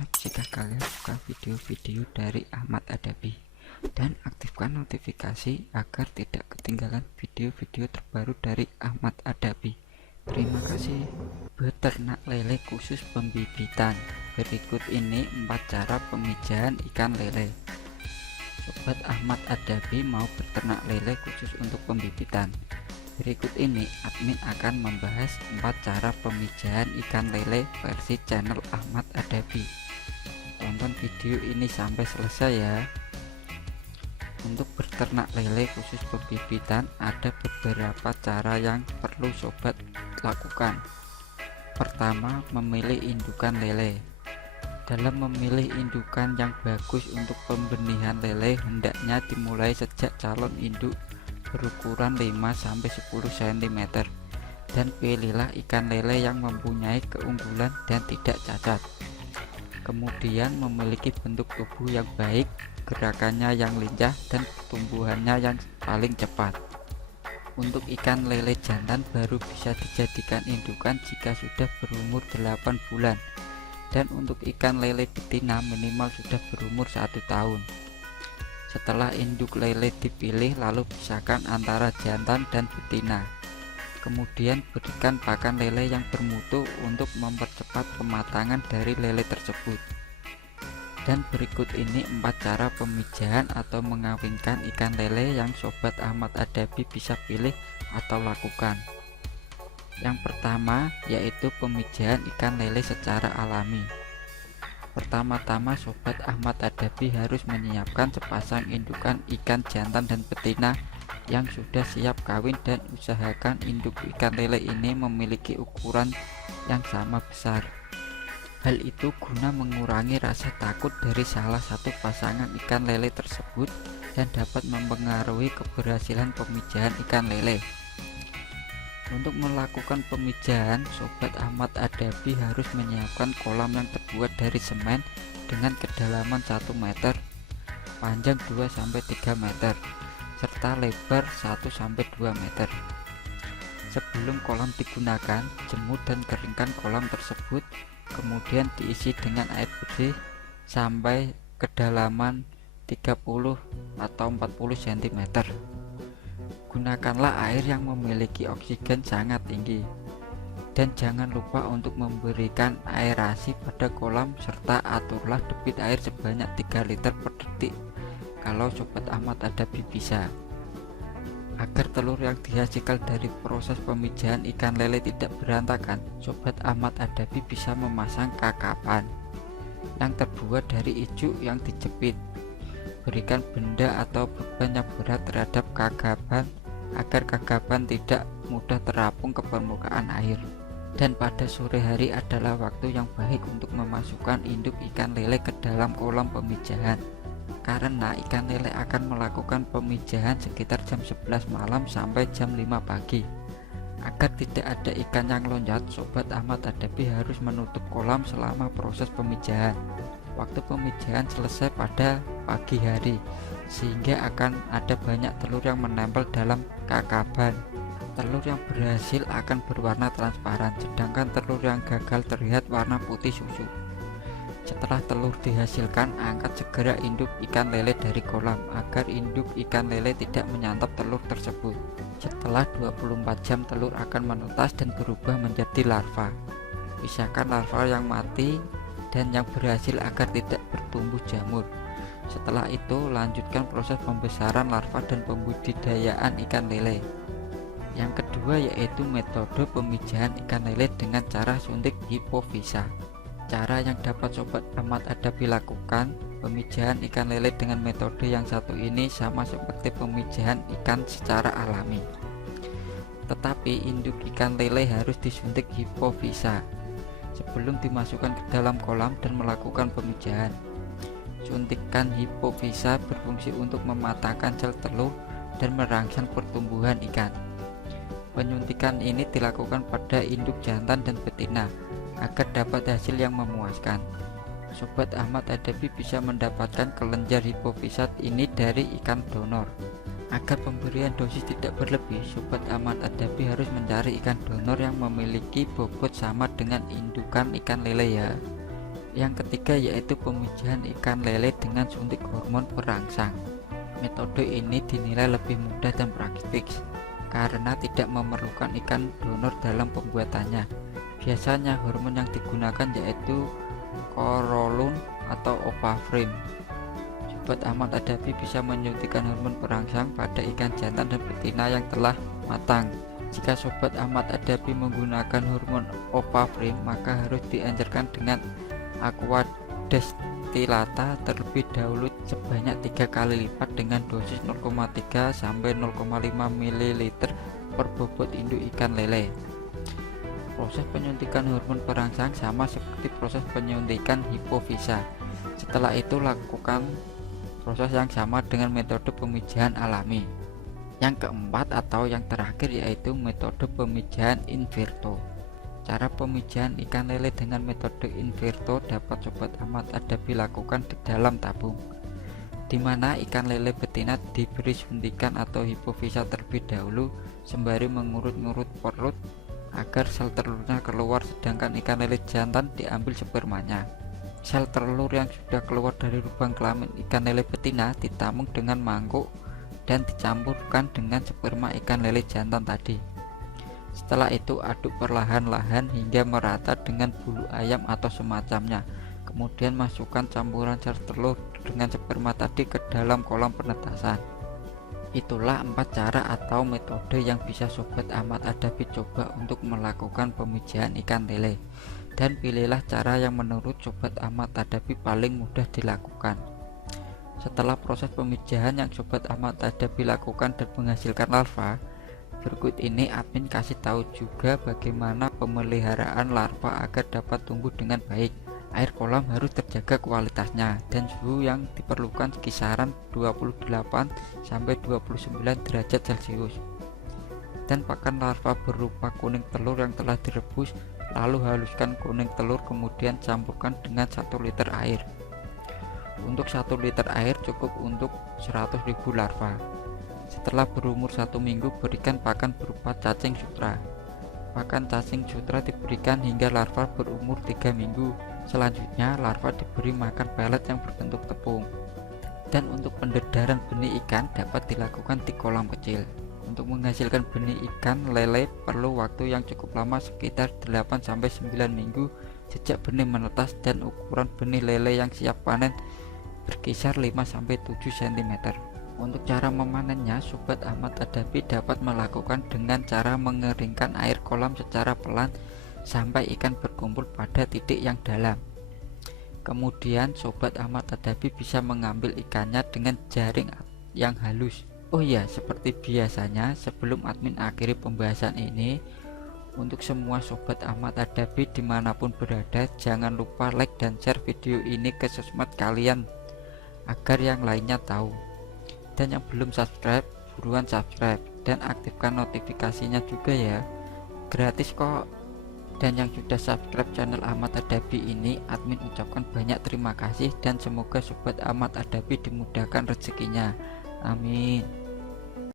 subscribe jika kalian suka video-video dari Ahmad Adabi, dan aktifkan notifikasi agar tidak ketinggalan video-video terbaru dari Ahmad Adabi. Terima kasih. Beternak lele khusus pembibitan. Berikut ini 4 cara pemijahan ikan lele. Sobat Ahmad Adabi mau beternak lele khusus untuk pembibitan. Berikut ini admin akan membahas 4 cara pemijahan ikan lele versi channel Ahmad Adabi. Tonton video ini sampai selesai ya. Untuk berternak lele khusus pembibitan ada beberapa cara yang perlu sobat lakukan. Pertama, memilih indukan lele. Dalam memilih indukan yang bagus untuk pembenihan lele, hendaknya dimulai sejak calon induk berukuran 5-10 cm, dan pilihlah ikan lele yang mempunyai keunggulan dan tidak cacat. Kemudian memiliki bentuk tubuh yang baik, gerakannya yang lincah, dan pertumbuhannya yang paling cepat. Untuk ikan lele jantan baru bisa dijadikan indukan jika sudah berumur 8 bulan, dan untuk ikan lele betina minimal sudah berumur 1 tahun. Setelah induk lele dipilih, lalu pisahkan antara jantan dan betina. Kemudian berikan pakan lele yang bermutu untuk mempercepat pematangan dari lele tersebut. Dan berikut ini 4 cara pemijahan atau mengawinkan ikan lele yang sobat Ahmad Adabi bisa pilih atau lakukan. Yang pertama yaitu pemijahan ikan lele secara alami. Pertama-tama sobat Ahmad Adabi harus menyiapkan sepasang indukan ikan jantan dan betina yang sudah siap kawin, dan usahakan induk ikan lele ini memiliki ukuran yang sama besar. Hal itu guna mengurangi rasa takut dari salah satu pasangan ikan lele tersebut dan dapat mempengaruhi keberhasilan pemijahan ikan lele. Untuk melakukan pemijahan, sobat Ahmad Adabi harus menyiapkan kolam yang terbuat dari semen dengan kedalaman 1 meter, panjang 2-3 meter, serta lebar 1-2 meter. Sebelum kolam digunakan, jemur dan keringkan kolam tersebut, kemudian diisi dengan air bersih sampai kedalaman 30 atau 40 cm. Gunakanlah air yang memiliki oksigen sangat tinggi, dan jangan lupa untuk memberikan aerasi pada kolam, serta aturlah debit air sebanyak 3 liter per detik kalau sobat Ahmad Adabi bisa. Agar telur yang dihasilkan dari proses pemijahan ikan lele tidak berantakan, sobat Ahmad Adabi bisa memasang kakapan yang terbuat dari ijuk yang dijepit. Berikan benda atau beban yang berat terhadap kakapan agar kakapan tidak mudah terapung ke permukaan air. Dan pada sore hari adalah waktu yang baik untuk memasukkan induk ikan lele ke dalam kolam pemijahan, karena ikan lele akan melakukan pemijahan sekitar jam 11 malam sampai jam 5 pagi. Agar tidak ada ikan yang loncat, sobat Ahmad Adabi harus menutup kolam selama proses pemijahan. Waktu pemijahan selesai pada pagi hari, sehingga akan ada banyak telur yang menempel dalam kakaban. Telur yang berhasil akan berwarna transparan, sedangkan telur yang gagal terlihat warna putih susu. Setelah telur dihasilkan, angkat segera induk ikan lele dari kolam agar induk ikan lele tidak menyantap telur tersebut. Setelah 24 jam telur akan menetas dan berubah menjadi larva. Pisahkan larva yang mati dan yang berhasil agar tidak bertumbuh jamur. Setelah itu lanjutkan proses pembesaran larva dan pembudidayaan ikan lele. Yang kedua yaitu metode pemijahan ikan lele dengan cara suntik hipofisa. Cara yang dapat sobat Ahmad Adabi lakukan, pemijahan ikan lele dengan metode yang satu ini sama seperti pemijahan ikan secara alami, tetapi induk ikan lele harus disuntik hipofisa sebelum dimasukkan ke dalam kolam dan melakukan pemijahan. Suntikan hipofisa berfungsi untuk mematangkan sel telur dan merangsang pertumbuhan ikan. Penyuntikan ini dilakukan pada induk jantan dan betina agar dapat hasil yang memuaskan. Sobat Ahmad Adabi bisa mendapatkan kelenjar hipofisa ini dari ikan donor. Agar pemberian dosis tidak berlebih, sobat Ahmad Adabi harus mencari ikan donor yang memiliki bobot sama dengan indukan ikan lele ya. Yang ketiga yaitu pemijahan ikan lele dengan suntik hormon perangsang. Metode ini dinilai lebih mudah dan praktis karena tidak memerlukan ikan donor dalam pembuatannya. Biasanya hormon yang digunakan yaitu Corolone atau Ovaframe. Sobat Ahmad Adapi bisa menyuntikkan hormon perangsang pada ikan jantan dan betina yang telah matang. Jika Sobat Ahmad Adapi menggunakan hormon Ovaframe, maka harus dianjurkan dengan aqua destilata terlebih dahulu sebanyak 3 kali lipat dengan dosis 0,3 sampai 0,5 ml per bobot induk ikan lele. Proses penyuntikan hormon perangsang sama seperti proses penyuntikan hipofisa. Setelah itu lakukan proses yang sama dengan metode pemijahan alami. Yang keempat atau yang terakhir yaitu metode pemijahan in vitro. Cara pemijahan ikan lele dengan metode in vitro dapat Sobat Ahmad Adapi lakukan di dalam tabung, di mana ikan lele betina diberi suntikan atau hipofisa terlebih dahulu sembari mengurut-ngurut perut agar sel telurnya keluar, sedangkan ikan lele jantan diambil spermanya. Sel telur yang sudah keluar dari lubang kelamin ikan lele betina ditampung dengan mangkuk dan dicampurkan dengan sperma ikan lele jantan tadi. Setelah itu aduk perlahan-lahan hingga merata dengan bulu ayam atau semacamnya. Kemudian masukkan campuran sel telur dengan sperma tadi ke dalam kolam penetasan. Itulah 4 cara atau metode yang bisa Sobat Ahmad Adapi coba untuk melakukan pemijahan ikan lele, dan pilihlah cara yang menurut Sobat Ahmad Adapi paling mudah dilakukan. Setelah proses pemijahan yang Sobat Ahmad Adapi lakukan dan menghasilkan larva, berikut ini admin kasih tahu juga bagaimana pemeliharaan larva agar dapat tumbuh dengan baik. Air kolam harus terjaga kualitasnya dan suhu yang diperlukan kisaran 28 sampai 29 derajat Celcius. Dan pakan larva berupa kuning telur yang telah direbus, lalu haluskan kuning telur kemudian campurkan dengan 1 liter air. Untuk 1 liter air cukup untuk 100.000 larva. Setelah berumur 1 minggu, berikan pakan berupa cacing sutra. Pakan cacing sutra diberikan hingga larva berumur 3 minggu. Selanjutnya larva diberi makan pelet yang berbentuk tepung. Dan untuk pendedaran benih ikan dapat dilakukan di kolam kecil. Untuk menghasilkan benih ikan lele perlu waktu yang cukup lama, sekitar 8-9 minggu sejak benih menetas, dan ukuran benih lele yang siap panen berkisar 5-7 cm. Untuk cara memanennya, Sobat Ahmad Adapi dapat melakukan dengan cara mengeringkan air kolam secara pelan sampai ikan berkumpul pada titik yang dalam. Kemudian Sobat Ahmad Adapi bisa mengambil ikannya dengan jaring yang halus. Oh ya, seperti biasanya sebelum admin akhiri pembahasan ini, untuk semua Sobat Ahmad Adapi dimanapun berada, jangan lupa like dan share video ini ke sosmed kalian agar yang lainnya tahu. Dan yang belum subscribe, buruan subscribe dan aktifkan notifikasinya juga ya, gratis kok. Dan yang sudah subscribe channel Ahmad Adapi ini, admin ucapkan banyak terima kasih dan semoga Sobat Ahmad Adapi dimudahkan rezekinya. Amin.